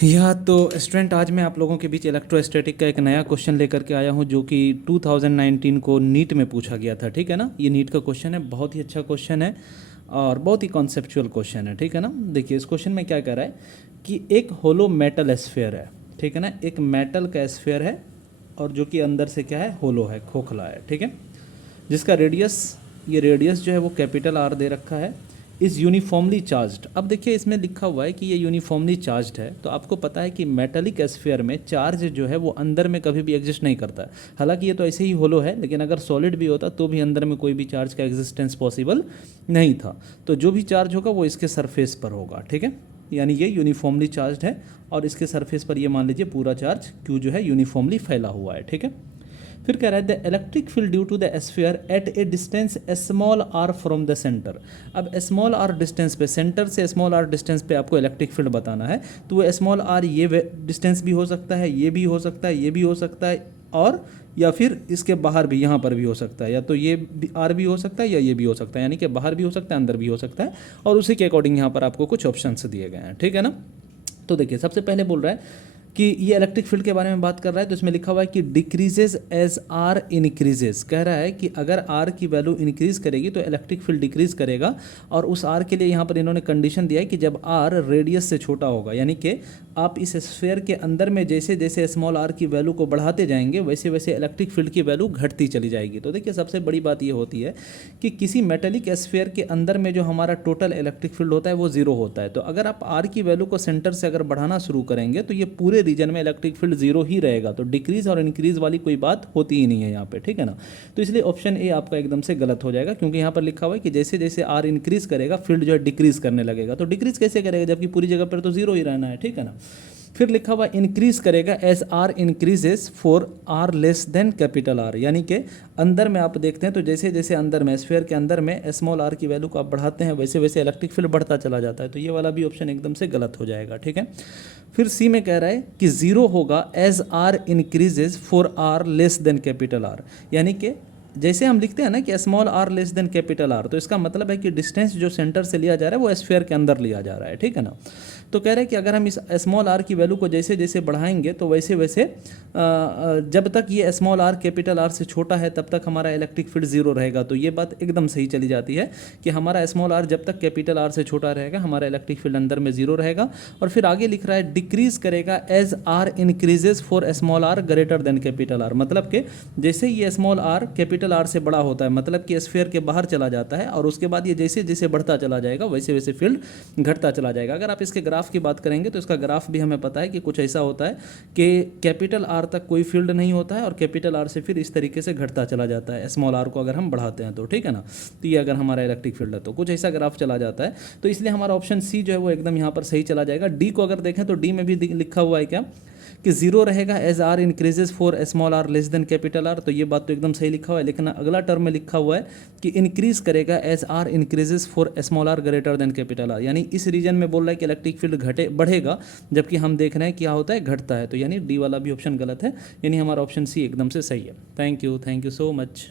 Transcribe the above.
यह तो स्टूडेंट, आज मैं आप लोगों के बीच इलेक्ट्रोस्टैटिक का एक नया क्वेश्चन लेकर के आया हूं जो कि 2019 को नीट में पूछा गया था। ठीक है ना, ये नीट का क्वेश्चन है, बहुत ही अच्छा क्वेश्चन है और बहुत ही कॉन्सेप्चुअल क्वेश्चन है। ठीक है ना, देखिए इस क्वेश्चन में क्या कह रहा है कि एक होलो मेटल स्फीयर है। ठीक है ना, एक मेटल का स्फीयर है और जो कि अंदर से क्या है, होलो है, खोखला है। ठीक है, जिसका रेडियस, ये रेडियस जो है वो कैपिटल आर दे रखा है, इज़ यूनिफॉर्मली चार्ज्ड। अब देखिए इसमें लिखा हुआ है कि ये यूनिफॉर्मली चार्ज्ड है, तो आपको पता है कि मेटालिक स्फीयर में चार्ज जो है वो अंदर में कभी भी एग्जिस्ट नहीं करता है। हालांकि ये तो ऐसे ही होलो है, लेकिन अगर सॉलिड भी होता तो भी अंदर में कोई भी चार्ज का एग्जिस्टेंस पॉसिबल नहीं था। तो जो भी चार्ज होगा वो इसके सरफेस पर होगा। ठीक है, यानी ये यूनिफॉर्मली चार्ज्ड है और इसके सरफेस पर ये मान लीजिए पूरा चार्ज क्यू जो है यूनिफॉर्मली फैला हुआ है। ठीक है, फिर कह रहा है the electric field due to the sphere at a distance small r from the centre. अब स्मॉल आर डिस्टेंस पे, सेंटर से स्मॉल आर डिस्टेंस पे आपको इलेक्ट्रिक फील्ड बताना है, तो वो स्मॉल आर ये डिस्टेंस भी हो सकता है, ये भी हो सकता है, ये भी हो सकता है, और या फिर इसके बाहर भी, यहाँ पर भी हो सकता है, या तो ये आर भी हो सकता है या ये भी हो सकता है, यानी कि बाहर भी हो सकता है, अंदर भी हो सकता है, और उसी के अकॉर्डिंग यहाँ पर आपको कुछ ऑप्शंस दिए गए हैं। ठीक है ना, तो देखिए सबसे पहले बोल रहा है कि ये इलेक्ट्रिक फील्ड के बारे में बात कर रहा है, तो इसमें लिखा हुआ है कि डिक्रीजेज एज आर इंक्रीजेज। कह रहा है कि अगर आर की वैल्यू इंक्रीज करेगी तो इलेक्ट्रिक फील्ड डिक्रीज करेगा, और उस आर के लिए यहाँ पर इन्होंने कंडीशन दिया है कि जब आर रेडियस से छोटा होगा, यानी कि आप इस स्फीयर के अंदर में जैसे जैसे स्मॉल आर की वैल्यू को बढ़ाते जाएंगे वैसे वैसे इलेक्ट्रिक फील्ड की वैल्यू घटती चली जाएगी। तो देखिए सबसे बड़ी बात ये होती है कि किसी मेटेलिक स्फीयर के अंदर में जो हमारा टोटल इलेक्ट्रिक फील्ड होता है वो जीरो होता है। तो अगर आप आर की वैल्यू को सेंटर से अगर बढ़ाना शुरू करेंगे तो ये पूरे रीजन में इलेक्ट्रिक फील्ड जीरो ही रहेगा, तो डिक्रीज और इंक्रीज वाली कोई बात होती ही नहीं है यहाँ पे। ठीक है ना, तो इसलिए ऑप्शन ए आपका एकदम से गलत हो जाएगा, क्योंकि यहाँ पर लिखा हुआ है कि जैसे जैसे आर इंक्रीज करेगा फील्ड जो है डिक्रीज करने लगेगा। तो डिक्रीज कैसे करेगा जबकि पूरी जगह पर तो जीरो ही रहना है। ठीक है ना, फिर लिखा हुआ इंक्रीज करेगा as r increases for r less than capital R, यानी कि अंदर में आप देखते हैं तो जैसे जैसे अंदर में स्फीयर के अंदर में स्मॉल आर की वैल्यू को आप बढ़ाते हैं वैसे वैसे इलेक्ट्रिक फील्ड बढ़ता चला जाता है। तो ये वाला भी ऑप्शन एकदम से गलत हो जाएगा। ठीक है, फिर सी में कह रहा है कि जीरो होगा as r increases for r less than capital R, यानी कि जैसे हम लिखते हैं ना कि small r less than capital R, तो इसका मतलब है कि डिस्टेंस जो सेंटर से लिया जा रहा है वो स्फीयर के अंदर लिया जा रहा है। ठीक है ना, तो कह रहे हैं कि अगर हम इस स्मॉल आर की वैल्यू को जैसे जैसे बढ़ाएंगे तो वैसे वैसे जब तक ये स्मॉल आर कैपिटल आर से छोटा है तब तक हमारा इलेक्ट्रिक फील्ड जीरो रहेगा। तो ये बात एकदम सही चली जाती है कि हमारा स्मॉल आर जब तक कैपिटल आर से छोटा रहेगा हमारा इलेक्ट्रिक फील्ड अंदर में जीरो रहेगा। और फिर आगे लिख रहा है डिक्रीज करेगा as r increases for small r greater than capital R, मतलब कि जैसे ये स्मॉल आर कैपिटल आर से बड़ा होता है, मतलब कि स्फीयर के बाहर चला जाता है, और उसके बाद ये जैसे जैसे बढ़ता चला जाएगा वैसे वैसे फील्ड घटता चला जाएगा। अगर आप इसके ग्राफ की बात करेंगे तो इसका ग्राफ भी हमें पता है कि कुछ ऐसा होता है कि कैपिटल आर तक कोई फील्ड नहीं होता है और कैपिटल आर से फिर इस तरीके से घटता चला जाता है स्मॉल आर को अगर हम बढ़ाते हैं तो। ठीक है ना, तो ये अगर हमारा इलेक्ट्रिक फील्ड है तो कुछ ऐसा ग्राफ चला जाता है। तो इसलिए हमारा ऑप्शन सी जो है वो एकदम यहाँ पर सही चला जाएगा। डी को अगर देखें तो डी में भी लिखा हुआ है क्या कि जीरो रहेगा as r increases for small r less than capital R, तो ये बात तो एकदम सही लिखा हुआ है। लेकिन अगला टर्म में लिखा हुआ है कि इंक्रीज करेगा as r increases for small r greater than capital R, यानी इस रीजन में बोल रहा है कि इलेक्ट्रिक फील्ड घटे बढ़ेगा, जबकि हम देख रहे हैं क्या होता है, घटता है। तो यानी डी वाला भी ऑप्शन गलत है, यानी हमारा ऑप्शन सी एकदम से सही है। Thank you so much.